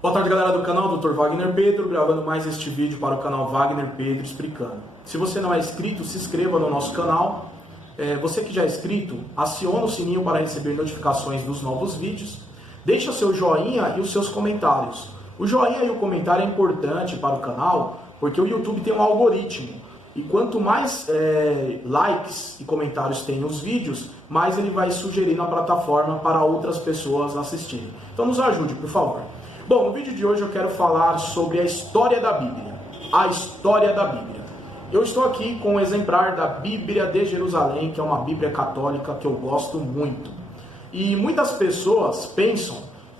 Boa tarde, galera do canal, Dr. Wagner Pedro, gravando mais este vídeo para o canal Wagner Pedro Explicando. Se você não é inscrito, se inscreva no nosso canal. Você que já é inscrito, aciona o sininho para receber notificações dos novos vídeos. Deixa seu joinha e os seus comentários. O joinha e o comentário é importante para o canal, porque o YouTube tem um algoritmo. E quanto mais likes e comentários tem nos vídeos, mais ele vai sugerir na plataforma para outras pessoas assistirem. Então nos ajude, por favor. Bom, no vídeo de hoje eu quero falar sobre a história da Bíblia. A história da Bíblia. Eu estou aqui com um exemplar da Bíblia de Jerusalém, que é uma Bíblia católica que eu gosto muito. E muitas pessoas pensam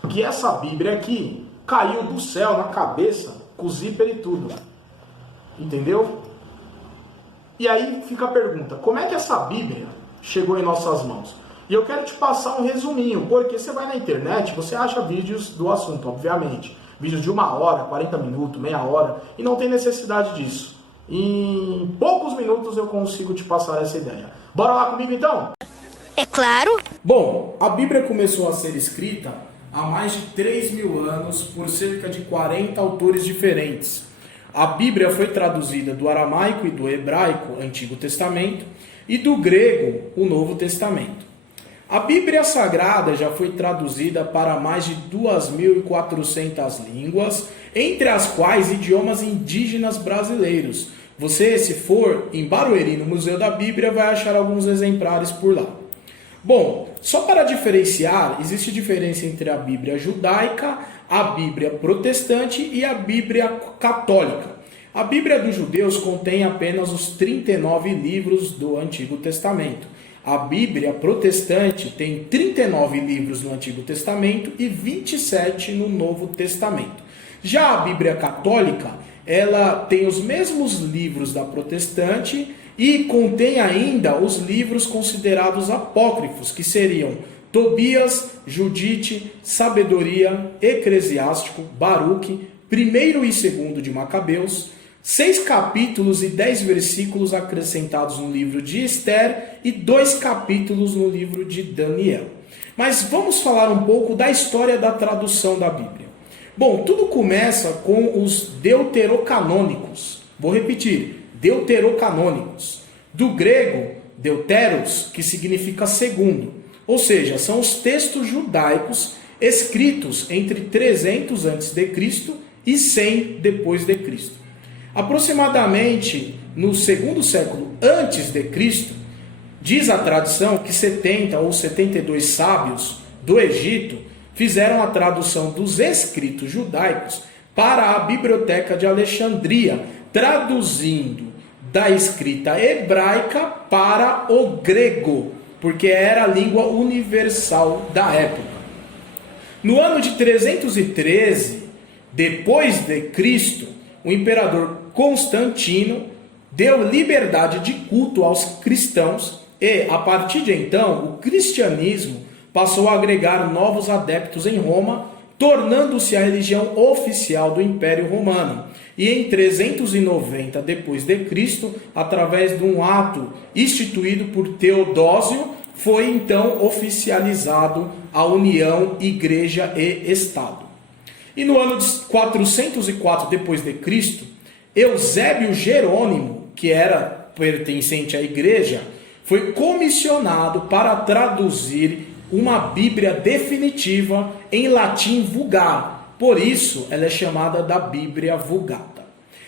que essa Bíblia aqui caiu do céu na cabeça, com zíper e tudo. Entendeu? E aí fica a pergunta, como é que essa Bíblia chegou em nossas mãos? E eu quero te passar um resuminho, porque você vai na internet, você acha vídeos do assunto, obviamente. Vídeos de 1 hora, 40 minutos, meia hora, e não tem necessidade disso. Em poucos minutos eu consigo te passar essa ideia. Bora lá comigo então? É claro. Bom, a Bíblia começou a ser escrita há mais de 3.000 anos por cerca de 40 autores diferentes. A Bíblia foi traduzida do aramaico e do hebraico, Antigo Testamento, e do grego, o Novo Testamento. A Bíblia Sagrada já foi traduzida para mais de 2.400 línguas, entre as quais idiomas indígenas brasileiros. Você, se for em Barueri, no Museu da Bíblia, vai achar alguns exemplares por lá. Bom, só para diferenciar, existe diferença entre a Bíblia judaica, a Bíblia protestante e a Bíblia católica. A Bíblia dos judeus contém apenas os 39 livros do Antigo Testamento. A Bíblia protestante tem 39 livros no Antigo Testamento e 27 no Novo Testamento. Já a Bíblia católica, ela tem os mesmos livros da protestante e contém ainda os livros considerados apócrifos, que seriam Tobias, Judite, Sabedoria, Eclesiástico, Baruque, 1º e 2º de Macabeus, 6 capítulos e 10 versículos acrescentados no livro de Esther e 2 capítulos no livro de Daniel. Mas vamos falar um pouco da história da tradução da Bíblia. Bom, tudo começa com os deuterocanônicos. Vou repetir, deuterocanônicos. Do grego, deuteros, que significa segundo. Ou seja, são os textos judaicos escritos entre 300 a.C. e 100 depois de Cristo. Aproximadamente no 2º século antes de Cristo, diz a tradição que 70 ou 72 sábios do Egito fizeram a tradução dos escritos judaicos para a Biblioteca de Alexandria, traduzindo da escrita hebraica para o grego, porque era a língua universal da época. No ano de 313 depois de Cristo, o imperador Constantino deu liberdade de culto aos cristãos e, a partir de então, o cristianismo passou a agregar novos adeptos em Roma, tornando-se a religião oficial do Império Romano. E em 390 depois de Cristo, através de um ato instituído por Teodósio, foi então oficializado a união Igreja e Estado. E no ano de 404 depois de Cristo, Eusébio Jerônimo, que era pertencente à igreja, foi comissionado para traduzir uma Bíblia definitiva em latim vulgar. Por isso, ela é chamada da Bíblia Vulgata.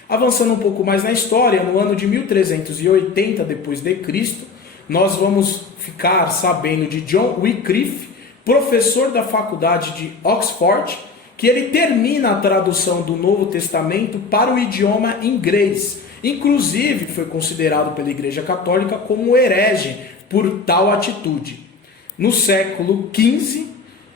Avançando um pouco mais na história, no ano de 1380 depois de Cristo, nós vamos ficar sabendo de John Wycliffe, professor da faculdade de Oxford, que ele termina a tradução do Novo Testamento para o idioma inglês. Inclusive, foi considerado pela Igreja Católica como herege por tal atitude. No século XV,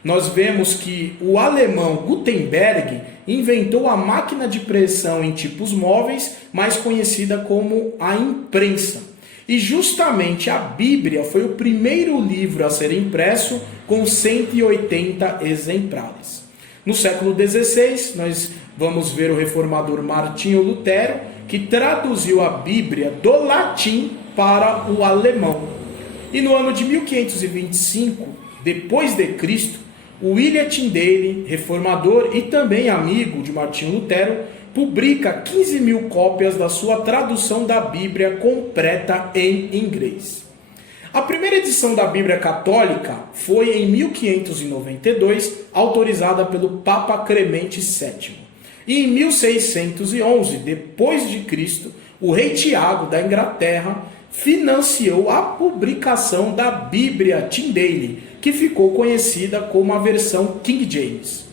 nós vemos que o alemão Gutenberg inventou a máquina de pressão em tipos móveis, mais conhecida como a imprensa. E justamente a Bíblia foi o primeiro livro a ser impresso com 180 exemplares. No século XVI, nós vamos ver o reformador Martinho Lutero, que traduziu a Bíblia do latim para o alemão. E no ano de 1525, depois de Cristo, William Tyndale, reformador e também amigo de Martinho Lutero, publica 15 mil cópias da sua tradução da Bíblia completa em inglês. A primeira edição da Bíblia Católica foi em 1592, autorizada pelo Papa Clemente VII. E em 1611, depois de Cristo, o rei Tiago da Inglaterra financiou a publicação da Bíblia Tyndale, que ficou conhecida como a versão King James.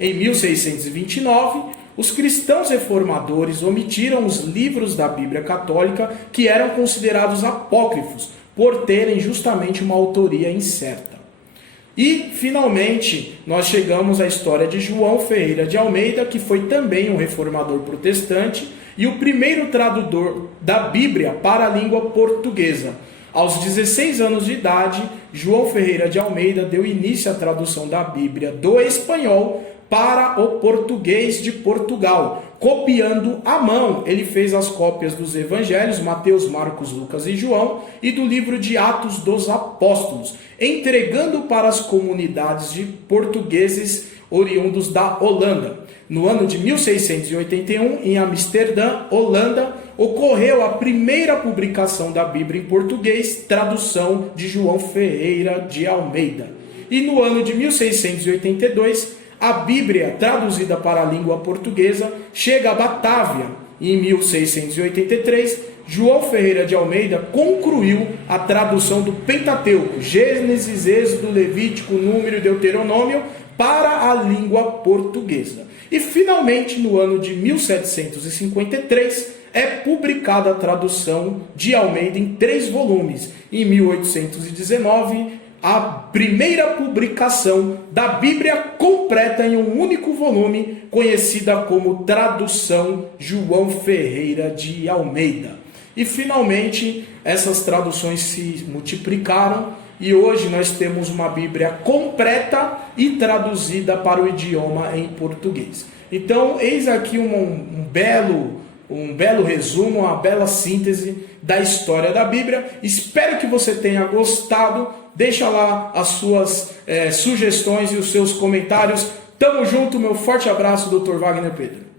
Em 1629, os cristãos reformadores omitiram os livros da Bíblia Católica que eram considerados apócrifos, por terem justamente uma autoria incerta. E, finalmente, nós chegamos à história de João Ferreira de Almeida, que foi também um reformador protestante e o primeiro tradutor da Bíblia para a língua portuguesa. Aos 16 anos de idade, João Ferreira de Almeida deu início à tradução da Bíblia do espanhol para o português de Portugal. Copiando à mão, ele fez as cópias dos evangelhos, Mateus, Marcos, Lucas e João, e do livro de Atos dos Apóstolos, entregando para as comunidades de portugueses oriundos da Holanda. No ano de 1681, em Amsterdã, Holanda, ocorreu a primeira publicação da Bíblia em português, tradução de João Ferreira de Almeida. E no ano de 1682, a Bíblia, traduzida para a língua portuguesa, chega a Batávia. Em 1683, João Ferreira de Almeida concluiu a tradução do Pentateuco, Gênesis, Êxodo, Levítico, Número e Deuteronômio, para a língua portuguesa. E, finalmente, no ano de 1753, é publicada a tradução de Almeida em 3 volumes. Em 1819, a primeira publicação da Bíblia completa em um único volume, conhecida como Tradução João Ferreira de Almeida. E finalmente, essas traduções se multiplicaram e hoje nós temos uma Bíblia completa e traduzida para o idioma em português. Então, eis aqui um belo resumo, uma bela síntese da história da Bíblia. Espero que você tenha gostado. Deixa lá as suas sugestões e os seus comentários. Tamo junto, meu forte abraço, Dr. Wagner Pedro.